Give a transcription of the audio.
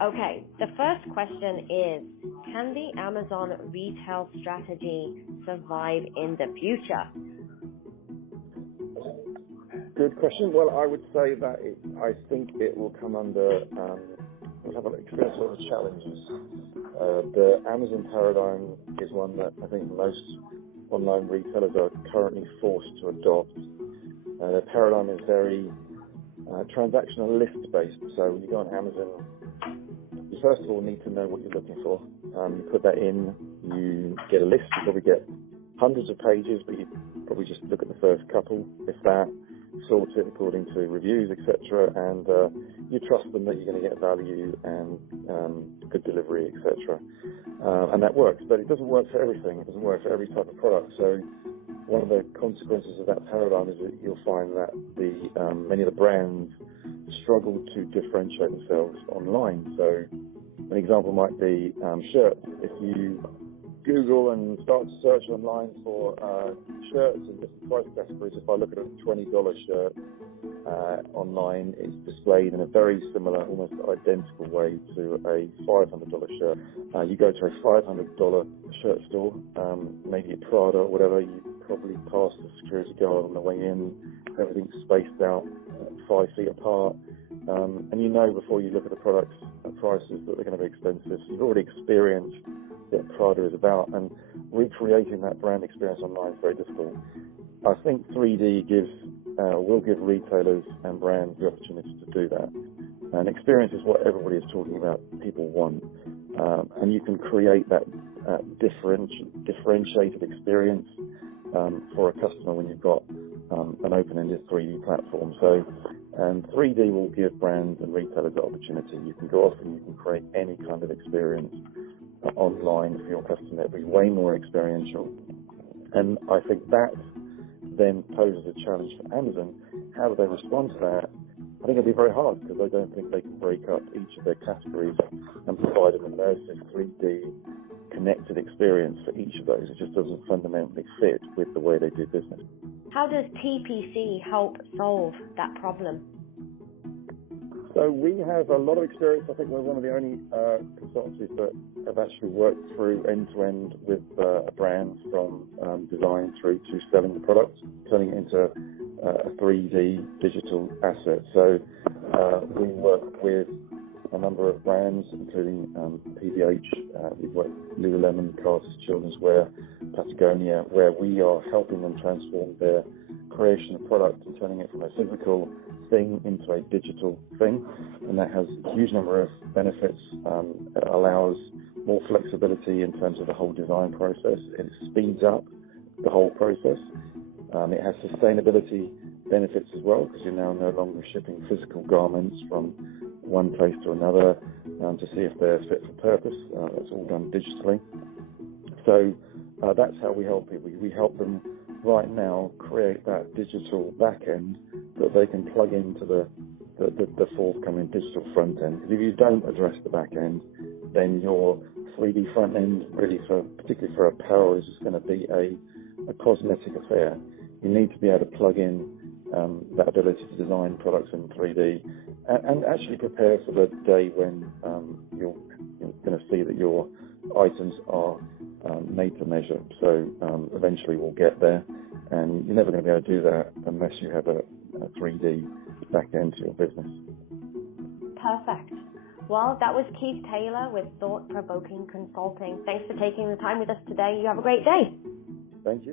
Okay, the first question is, can the Amazon retail strategy survive in the future? Good question. Well, I would say that I think it will come under, we'll have experience a lot of challenges. The Amazon paradigm is one that I think most online retailers are currently forced to adopt. Their paradigm is very transactional list-based. So when you go on Amazon, you first of all need to know what you're looking for. You put that in, you get a list. You probably get hundreds of pages, but you probably just look at the first couple, if that, sort it according to reviews, etc., and you trust them that you're going to get value and good delivery, etc. And that works, but it doesn't work for everything. It doesn't work for every type of product. So one of the consequences of that paradigm is that you'll find that many of the brands struggle to differentiate themselves online. So an example might be shirts. If you Google and start to search online for shirts in different price categories, if I look at a $20 shirt online, it's displayed in a very similar, almost identical way to a $500 shirt. You go to a $500 shirt store, maybe a Prada or whatever, you probably pass the security guard on the way in, everything's spaced out 5 feet apart, and you know before you look at the products prices that they're going to be expensive. So you've already experienced what Prada is about, and recreating that brand experience online is very difficult. I think 3D will give retailers and brands the opportunity to do that. And experience is what everybody is talking about, people want. And you can create that differentiated experience for a customer when you've got an open-ended 3D platform. So, and 3D will give brands and retailers the opportunity. You can go off and you can create any kind of experience online for your customer. It'll be way more experiential. And I think that then poses a challenge for Amazon. How do they respond to that? I think it'll be very hard because I don't think they can break up each of their categories and provide an immersive 3D connected experience for each of those. It just doesn't fundamentally fit with the way they do business. How does TPC help solve that problem? So we have a lot of experience. I think we're one of the only consultancies that have actually worked through end-to-end with a brand from design through to selling the product, turning it into a 3D digital asset. So we work with a number of brands, including PVH. We've worked with Lululemon, Carter's Children's Wear, Patagonia, where we are helping them transform their creation of product and turning it from a physical thing into a digital thing, and that has a huge number of benefits. It allows more flexibility in terms of the whole design process. It speeds up the whole process. It has sustainability benefits as well, because you're now no longer shipping physical garments from one place to another to see if they're fit for purpose. That's all done digitally. So that's how we help people. We help them right now create that digital back end that they can plug into the forthcoming digital front end. Because if you don't address the back end, then your 3D front end, really particularly for apparel, is just going to be a cosmetic affair. You need to be able to plug in that ability to design products in 3D and actually prepare for the day when you're going to see that your items are made to measure. So eventually we'll get there, and you're never going to be able to do that unless you have a 3D back end to your business. Perfect. Well, that was KeithTaylor with Thought Provoking Consulting. Thanks for taking the time with us today. You have a great day. Thank you.